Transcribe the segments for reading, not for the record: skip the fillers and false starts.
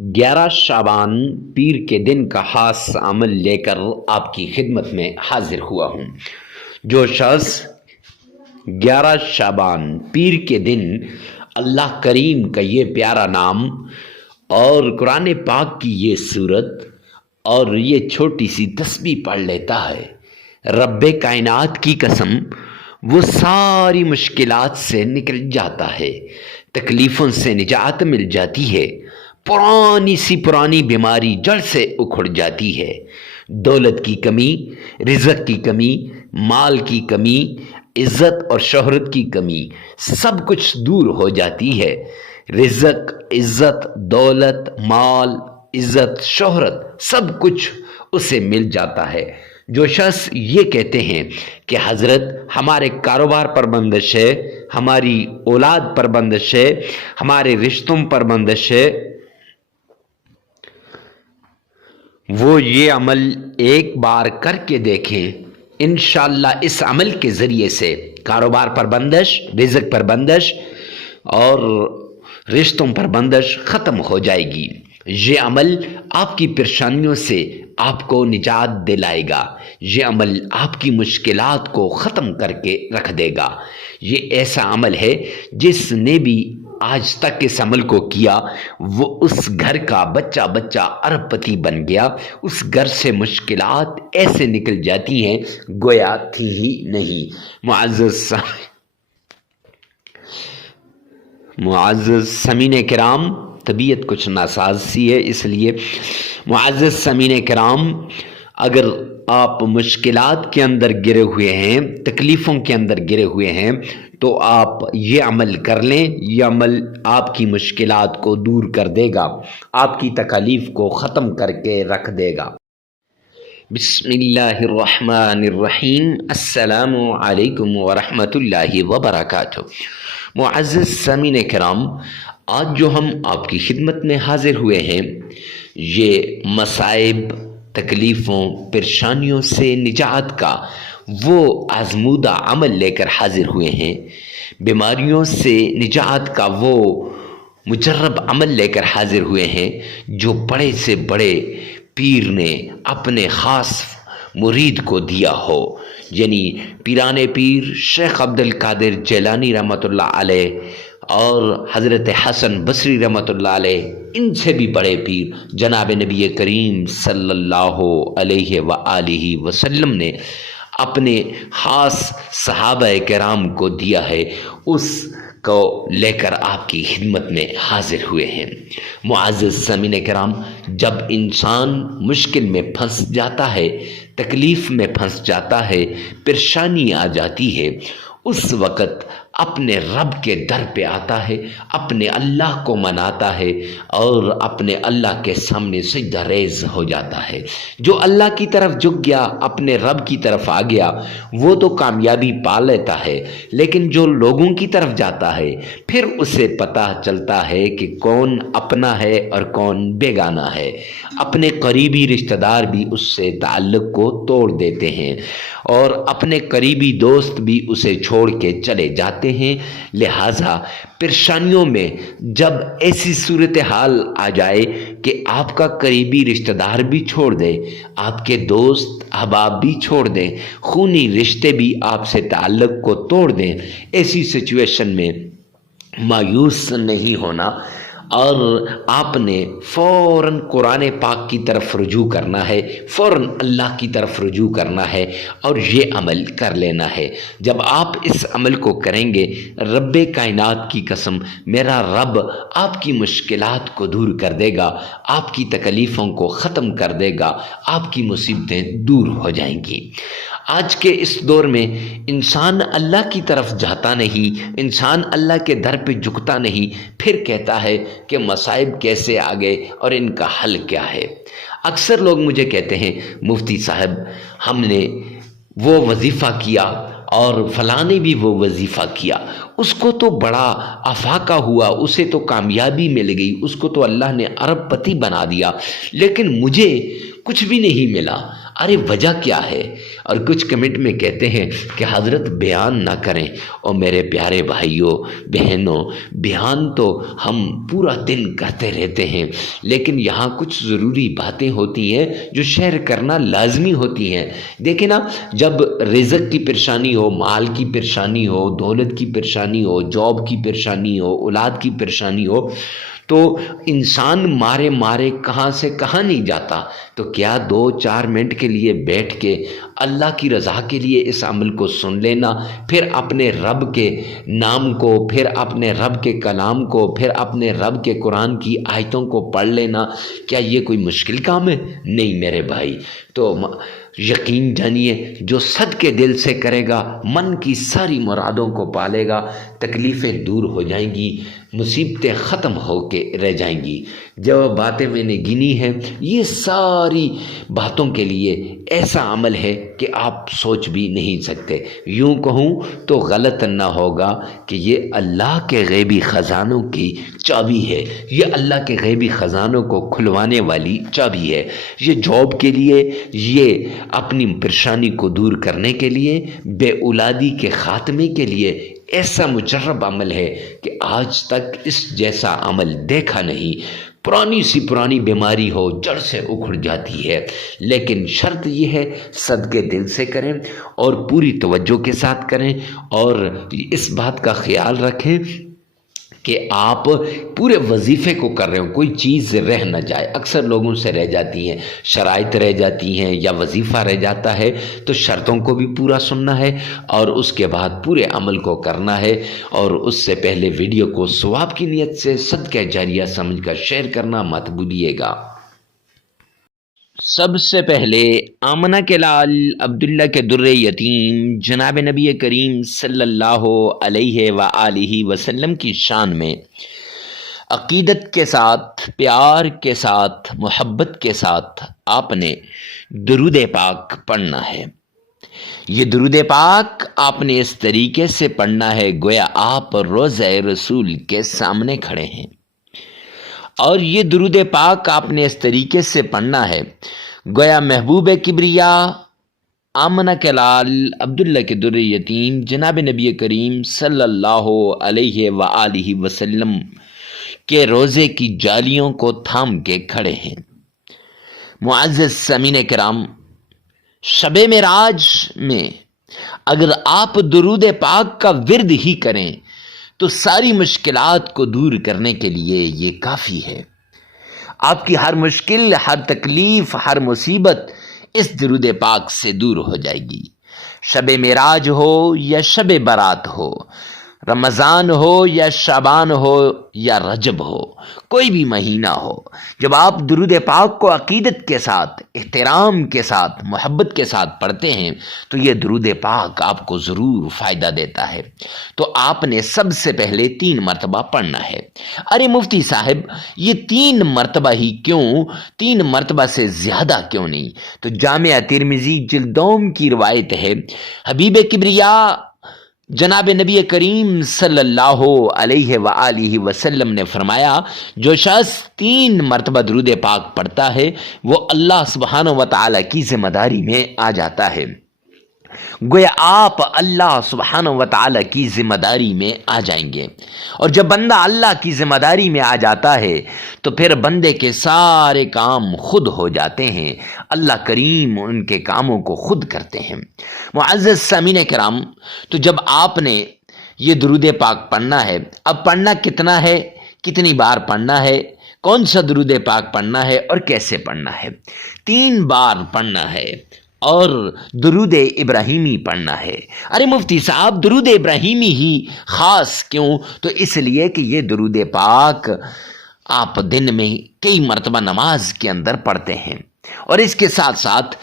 11 شعبان پیر کے دن کا خاص عمل لے کر آپ کی خدمت میں حاضر ہوا ہوں۔ جو شخص 11 شعبان پیر کے دن اللہ کریم کا یہ پیارا نام اور قرآن پاک کی یہ سورت اور یہ چھوٹی سی تسبیح پڑھ لیتا ہے، رب کائنات کی قسم وہ ساری مشکلات سے نکل جاتا ہے، تکلیفوں سے نجات مل جاتی ہے، پرانی بیماری جڑ سے اکھڑ جاتی ہے، دولت کی کمی، رزق کی کمی، مال کی کمی، عزت اور شہرت کی کمی سب کچھ دور ہو جاتی ہے۔ رزق، عزت، دولت، مال، عزت، شہرت سب کچھ اسے مل جاتا ہے۔ جو شخص یہ کہتے ہیں کہ حضرت ہمارے کاروبار پر بندش ہے، ہماری اولاد پر بندش ہے، ہمارے رشتوں پر بندش ہے، وہ یہ عمل ایک بار کر کے دیکھیں، انشاءاللہ اس عمل کے ذریعے سے کاروبار پر بندش، رزق پر بندش اور رشتوں پر بندش ختم ہو جائے گی۔ یہ عمل آپ کی پریشانیوں سے آپ کو نجات دلائے گا، یہ عمل آپ کی مشکلات کو ختم کر کے رکھ دے گا۔ یہ ایسا عمل ہے جس نے بھی آج تک اس عمل کو کیا وہ اس گھر کا بچہ ارب پتی بن گیا، اس گھر سے مشکلات ایسے نکل جاتی ہیں گویا تھی ہی نہیں۔ معزز سامعین کرام، طبیعت کچھ ناساز سی ہے، اس لیے معزز سامعین کرام، اگر آپ مشکلات کے اندر گرے ہوئے ہیں، تکلیفوں کے اندر گرے ہوئے ہیں تو آپ یہ عمل کر لیں۔ یہ عمل آپ کی مشکلات کو دور کر دے گا، آپ کی تکالیف کو ختم کر کے رکھ دے گا۔ بسم اللہ الرحمن الرحیم۔ السلام علیکم ورحمۃ اللہ وبرکاتہ۔ معزز سامعین کرام، آج جو ہم آپ کی خدمت میں حاضر ہوئے ہیں، یہ مصائب، تکلیفوں، پریشانیوں سے نجات کا وہ آزمودہ عمل لے کر حاضر ہوئے ہیں، بیماریوں سے نجات کا وہ مجرب عمل لے کر حاضر ہوئے ہیں جو بڑے سے بڑے پیر نے اپنے خاص مرید کو دیا ہو، یعنی پیران پیر شیخ عبد القادر جیلانی رحمۃ اللہ علیہ اور حضرت حسن بصری رحمۃ اللہ علیہ، ان سے بھی بڑے پیر جناب نبی کریم صلی اللہ علیہ وآلہ وسلم نے اپنے خاص صحابہ کرام کو دیا ہے، اس کو لے کر آپ کی خدمت میں حاضر ہوئے ہیں۔ معزز سامعین کرام، جب انسان مشکل میں پھنس جاتا ہے، تکلیف میں پھنس جاتا ہے، پریشانی آ جاتی ہے، اس وقت اپنے رب کے در پہ آتا ہے، اپنے اللہ کو مناتا ہے اور اپنے اللہ کے سامنے سجدہ ریز ہو جاتا ہے۔ جو اللہ کی طرف جھک گیا، اپنے رب کی طرف آ گیا، وہ تو کامیابی پا لیتا ہے، لیکن جو لوگوں کی طرف جاتا ہے پھر اسے پتہ چلتا ہے کہ کون اپنا ہے اور کون بیگانہ ہے۔ اپنے قریبی رشتہ دار بھی اس سے تعلق کو توڑ دیتے ہیں اور اپنے قریبی دوست بھی اسے چھوڑ کے چلے جاتے ہیں۔ لہٰذا پریشانیوں میں جب ایسی صورتحال آ جائے کہ آپ کا قریبی رشتہ دار بھی چھوڑ دے، آپ کے دوست احباب بھی چھوڑ دیں، خونی رشتے بھی آپ سے تعلق کو توڑ دیں، ایسی سچویشن میں مایوس نہیں ہونا اور آپ نے فوراً قرآن پاک کی طرف رجوع کرنا ہے، فوراً اللہ کی طرف رجوع کرنا ہے اور یہ عمل کر لینا ہے۔ جب آپ اس عمل کو کریں گے، رب کائنات کی قسم میرا رب آپ کی مشکلات کو دور کر دے گا، آپ کی تکلیفوں کو ختم کر دے گا، آپ کی مصیبتیں دور ہو جائیں گی۔ آج کے اس دور میں انسان اللہ کی طرف جاتا نہیں، انسان اللہ کے در پہ جھکتا نہیں، پھر کہتا ہے کہ مصائب کیسے آ گئے اور ان کا حل کیا ہے۔ اکثر لوگ مجھے کہتے ہیں مفتی صاحب ہم نے وہ وظیفہ کیا اور فلاں نے بھی وہ وظیفہ کیا، اس کو تو بڑا افاقہ ہوا، اسے تو کامیابی مل گئی، اس کو تو اللہ نے ارب پتی بنا دیا، لیکن مجھے کچھ بھی نہیں ملا۔ ارے وجہ کیا ہے؟ اور کچھ کمنٹ میں کہتے ہیں کہ حضرت بیان نہ کریں۔ اور میرے پیارے بھائیوں بہنوں، بیان تو ہم پورا دن کرتے رہتے ہیں، لیکن یہاں کچھ ضروری باتیں ہوتی ہیں جو شیئر کرنا لازمی ہوتی ہیں۔ دیکھیں نا، جب رزق کی پریشانی ہو، مال کی پریشانی ہو، دولت کی پریشانی ہو، جاب کی پریشانی ہو، اولاد کی پریشانی ہو، تو انسان مارے مارے کہاں سے کہاں نہیں جاتا۔ تو کیا 2-4 منٹ کے لیے بیٹھ کے اللہ کی رضا کے لیے اس عمل کو سن لینا، پھر اپنے رب کے نام کو، پھر اپنے رب کے کلام کو، پھر اپنے رب کے قرآن کی آیتوں کو پڑھ لینا، کیا یہ کوئی مشکل کام ہے؟ نہیں میرے بھائی۔ تو یقین جانیے، جو صدقے دل سے کرے گا من کی ساری مرادوں کو پالے گا، تکلیفیں دور ہو جائیں گی، مصیبتیں ختم ہو کے رہ جائیں گی۔ جو باتیں میں نے گنی ہیں، یہ ساری باتوں کے لیے ایسا عمل ہے کہ آپ سوچ بھی نہیں سکتے۔ یوں کہوں تو غلط نہ ہوگا کہ یہ اللہ کے غیبی خزانوں کی چابی ہے، یہ اللہ کے غیبی خزانوں کو کھلوانے والی چابی ہے۔ یہ جاب کے لیے، یہ اپنی پریشانی کو دور کرنے کے لیے، بے اولادی کے خاتمے کے لیے ایسا مجرب عمل ہے کہ آج تک اس جیسا عمل دیکھا نہیں۔ پرانی سی پرانی بیماری ہو، جڑ سے اکھڑ جاتی ہے، لیکن شرط یہ ہے صدقے دل سے کریں اور پوری توجہ کے ساتھ کریں، اور اس بات کا خیال رکھیں کہ آپ پورے وظیفے کو کر رہے ہو، کوئی چیز رہ نہ جائے۔ اکثر لوگوں سے رہ جاتی ہیں، شرائط رہ جاتی ہیں یا وظیفہ رہ جاتا ہے، تو شرطوں کو بھی پورا سننا ہے اور اس کے بعد پورے عمل کو کرنا ہے، اور اس سے پہلے ویڈیو کو ثواب کی نیت سے صدقہ جاریہ سمجھ کر شیئر کرنا مت بھولیے گا۔ سب سے پہلے آمنہ کے لال عبداللہ کے در یتیم جناب نبی کریم صلی اللہ علیہ وآلہ وسلم کی شان میں عقیدت کے ساتھ، پیار کے ساتھ، محبت کے ساتھ آپ نے درود پاک پڑھنا ہے۔ یہ درود پاک آپ نے اس طریقے سے پڑھنا ہے گویا آپ روضہ رسول کے سامنے کھڑے ہیں، اور یہ درود پاک آپ نے اس طریقے سے پڑھنا ہے گویا محبوب کبریا آمنہ کے لال عبداللہ کے در یتیم جناب نبی کریم صلی اللہ علیہ وآلہ وسلم کے روزے کی جالیوں کو تھام کے کھڑے ہیں۔ معزز سامعین کرام، شب معراج میں اگر آپ درود پاک کا ورد ہی کریں تو ساری مشکلات کو دور کرنے کے لیے یہ کافی ہے۔ آپ کی ہر مشکل، ہر تکلیف، ہر مصیبت اس درود پاک سے دور ہو جائے گی۔ شب معراج ہو یا شب برات ہو، رمضان ہو یا شعبان ہو یا رجب ہو، کوئی بھی مہینہ ہو، جب آپ درود پاک کو عقیدت کے ساتھ، احترام کے ساتھ، محبت کے ساتھ پڑھتے ہیں تو یہ درود پاک آپ کو ضرور فائدہ دیتا ہے۔ تو آپ نے سب سے پہلے 3 مرتبہ پڑھنا ہے۔ ارے مفتی صاحب، یہ 3 مرتبہ ہی کیوں؟ 3 مرتبہ سے زیادہ کیوں نہیں؟ تو جامع ترمذی جلد 2 کی روایت ہے، حبیب کبریا جناب نبی کریم صلی اللہ علیہ وآلہ وسلم نے فرمایا، جو شخص 3 مرتبہ درود پاک پڑھتا ہے وہ اللہ سبحانہ و تعالی کی ذمہ داری میں آ جاتا ہے۔ گویا آپ اللہ سبحانہ و تعالی کی ذمہ داری میں آ جائیں گے، اور جب بندہ اللہ کی ذمہ داری میں آ جاتا ہے تو پھر بندے کے سارے کام خود ہو جاتے ہیں، اللہ کریم ان کے کاموں کو خود کرتے ہیں۔ معزز سامعین کرام، تو جب آپ نے یہ درود پاک پڑھنا ہے، اب پڑھنا کتنا ہے، کتنی بار پڑھنا ہے، کون سا درود پاک پڑھنا ہے اور کیسے پڑھنا ہے؟ 3 بار پڑھنا ہے اور درود ابراہیمی پڑھنا ہے۔ ارے مفتی صاحب، درود ابراہیمی ہی خاص کیوں؟ تو اس لیے کہ یہ درود پاک آپ دن میں کئی مرتبہ نماز کے اندر پڑھتے ہیں، اور اس کے ساتھ ساتھ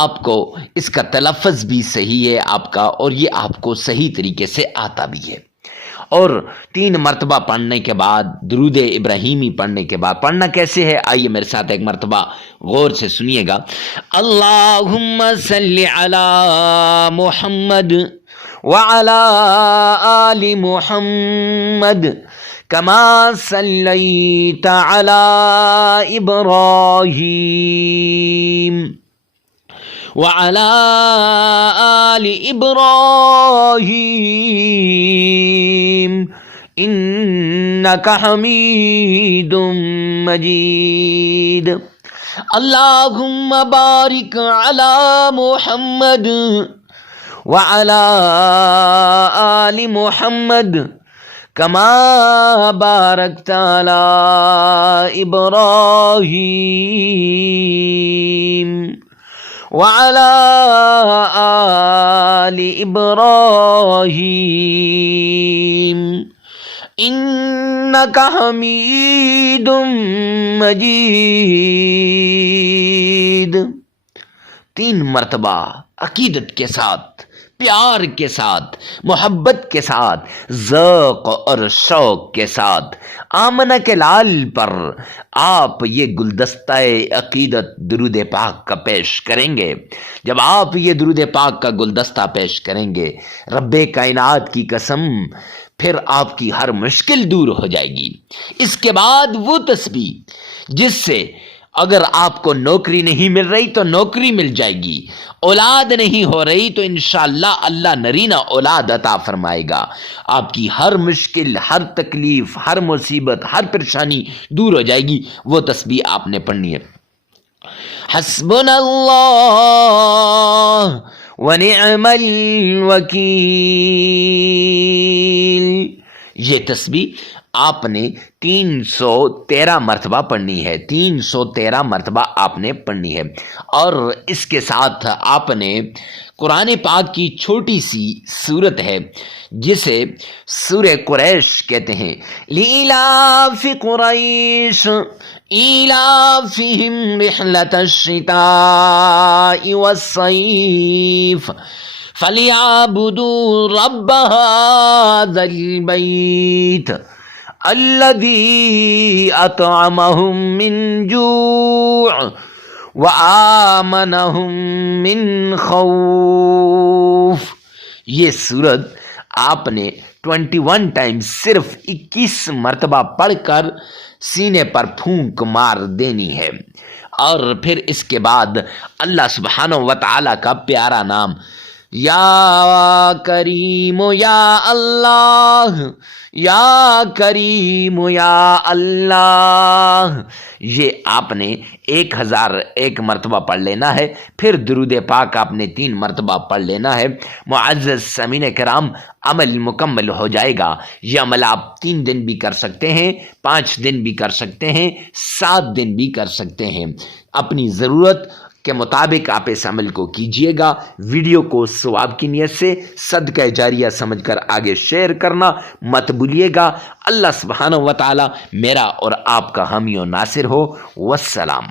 آپ کو اس کا تلفظ بھی صحیح ہے آپ کا، اور یہ آپ کو صحیح طریقے سے آتا بھی ہے۔ اور 3 مرتبہ پڑھنے کے بعد، درود ابراہیمی پڑھنے کے بعد پڑھنا کیسے ہے؟ آئیے میرے ساتھ ایک مرتبہ غور سے سنیے گا۔ اللہم صلی علی محمد وعلی آل محمد کما صلیت علی ابراہیم وعلى آل إبراهيم إنك حميد مجيد اللهم بارك على محمد وعلى آل محمد كما باركت على إبراهيم وعلى آل إبراهيم إنك حميد مجيد. 3 مرتبہ عقیدت کے ساتھ، پیار کے ساتھ، محبت کے ساتھ، ذوق اور شوق کے ساتھ آمنہ کے لال پر آپ یہ گلدستہ عقیدت درود پاک کا پیش کریں گے. جب آپ یہ درود پاک کا گلدستہ پیش کریں گے، رب کائنات کی قسم پھر آپ کی ہر مشکل دور ہو جائے گی. اس کے بعد وہ تسبیح جس سے اگر آپ کو نوکری نہیں مل رہی تو نوکری مل جائے گی، اولاد نہیں ہو رہی تو انشاءاللہ اللہ نرینہ اولاد عطا فرمائے گا. آپ کی ہر مشکل، ہر تکلیف، ہر مصیبت، ہر پریشانی دور ہو جائے گی. وہ تسبیح آپ نے پڑھنی ہے. حسبنا اللہ ونعم الوکیل. یہ تسبیح آپ نے 313 مرتبہ پڑھنی ہے. 313 مرتبہ آپ نے پڑھنی ہے. اور اس کے ساتھ آپ نے قرآن پاک کی چھوٹی سی سورت ہے جسے سورہ قریش کہتے ہیں. لِإِلَافِ قُرَيْشٍ إِلَافِهِمْ رِحْلَةَ الشِّتَاءِ وَالصَّيْفِ فَلْيَعْبُدُوا رَبَّ هَذَا الْبَيْتِ الَّذِي أَطْعَمَهُم مِّن جُوعٍ وَآمَنَهُم مِّن خَوْفٍ. یہ سورت آپ نے 21 ٹائم صرف 21 مرتبہ پڑھ کر سینے پر پھونک مار دینی ہے. اور پھر اس کے بعد اللہ سبحانہ و تعالی کا پیارا نام یا کریم یا اللہ، یا کریم یا اللہ، یہ آپ نے 1001 مرتبہ پڑھ لینا ہے. پھر درود پاک آپ نے 3 مرتبہ پڑھ لینا ہے. معزز سامعین کرام، عمل مکمل ہو جائے گا. یہ عمل آپ 3 دن بھی کر سکتے ہیں، 5 دن بھی کر سکتے ہیں، 7 دن بھی کر سکتے ہیں. اپنی ضرورت کے مطابق آپ اس عمل کو کیجئے گا. ویڈیو کو ثواب کی نیت سے صدقہ جاریہ سمجھ کر آگے شیئر کرنا مت بھولیے گا. اللہ سبحانہ و تعالی میرا اور آپ کا حامی و ناصر ہو. والسلام.